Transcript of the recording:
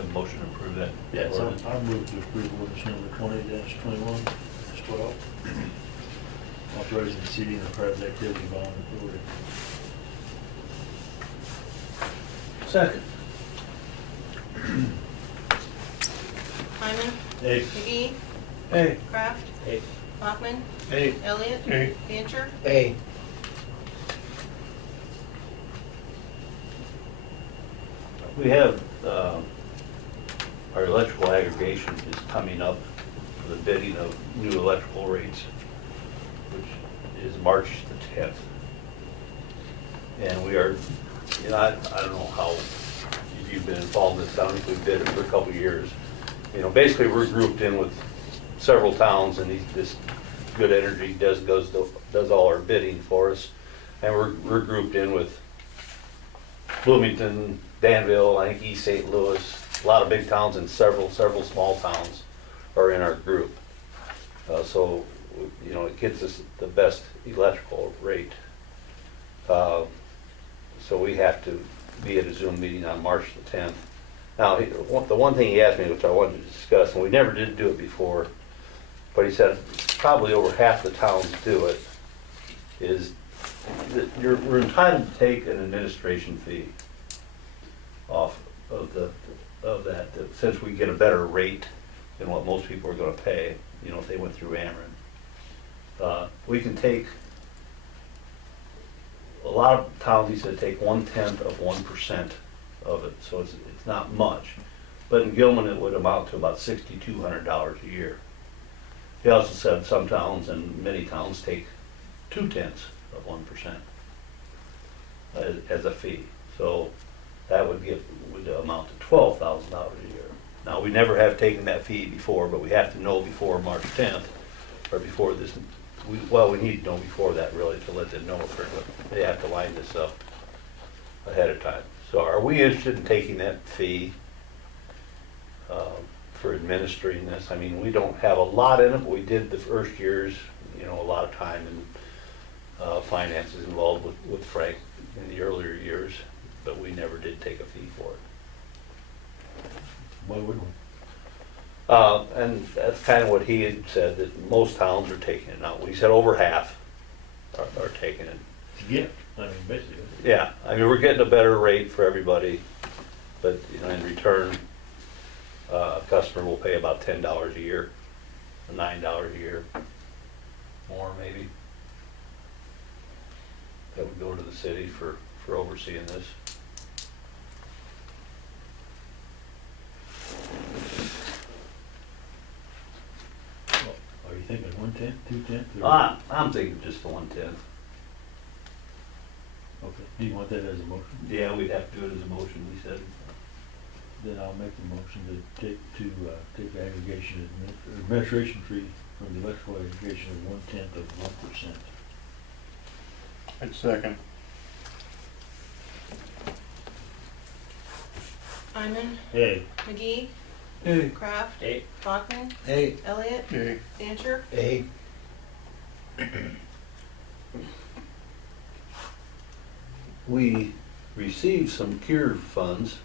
Have a motion to approve that? Yes, ordinance? I move to approve ordinance number 20-21-12. Authorizing the city and the private activity bond authority. Second. Hyman, Hey. McGee, Hey. Kraft, Hey. Bachman, Hey. Elliott, Hey. Fancher. Hey. We have, our electrical aggregation is coming up for the bidding of new electrical rates, which is March the 10th. And we are, you know, I don't know how, if you've been involved in this, I don't think we've bid it for a couple of years. You know, basically, we're grouped in with several towns, and this Good Energy does all our bidding for us. And we're grouped in with Bloomington, Danville, I think East St. Louis, a lot of big towns and several small towns are in our group. So, you know, it gets us the best electrical rate. So we have to be at a Zoom meeting on March the 10th. Now, the one thing he asked me, which I wanted to discuss, and we never did do it before, but he said probably over half the towns do it, is that we're entitled to take an administration fee off of that, since we get a better rate than what most people are gonna pay, you know, if they went through Ameren. We can take, a lot of towns, he said, take 1/10 of 1% of it, so it's not much. But in Gilman, it would amount to about $6,200 a year. He also said some towns, and many towns, take 2/10 of 1% as a fee. So that would amount to $12,000 a year. Now, we never have taken that fee before, but we have to know before March 10th, or before this, we need to know before that really to let them know, but they have to line this up ahead of time. So are we interested in taking that fee for administering this? I mean, we don't have a lot in it, but we did the first years, you know, a lot of time and finances involved with Frank in the earlier years, but we never did take a fee for it. Why wouldn't we? And that's kind of what he had said, that most towns are taking it now. He said over half are taking it. Yeah, I mean, basically. Yeah, I mean, we're getting a better rate for everybody, but, you know, in return, a customer will pay about $10 a year, or $9 a year, more maybe. That would go to the city for overseeing this. Well, are you thinking 1/10, 2/10? I'm thinking just the 1/10. Okay, do you want that as a motion? Yeah, we'd have to do it as a motion, we said. Then I'll make the motion to take the aggregation, administration fee from the electrical aggregation of 1/10 of 1%. I'd second. Hyman, Hey. McGee, Hey. Kraft, Hey. Bachman, Hey. Elliott, Yay. Fancher. Hey. We received some CURE funds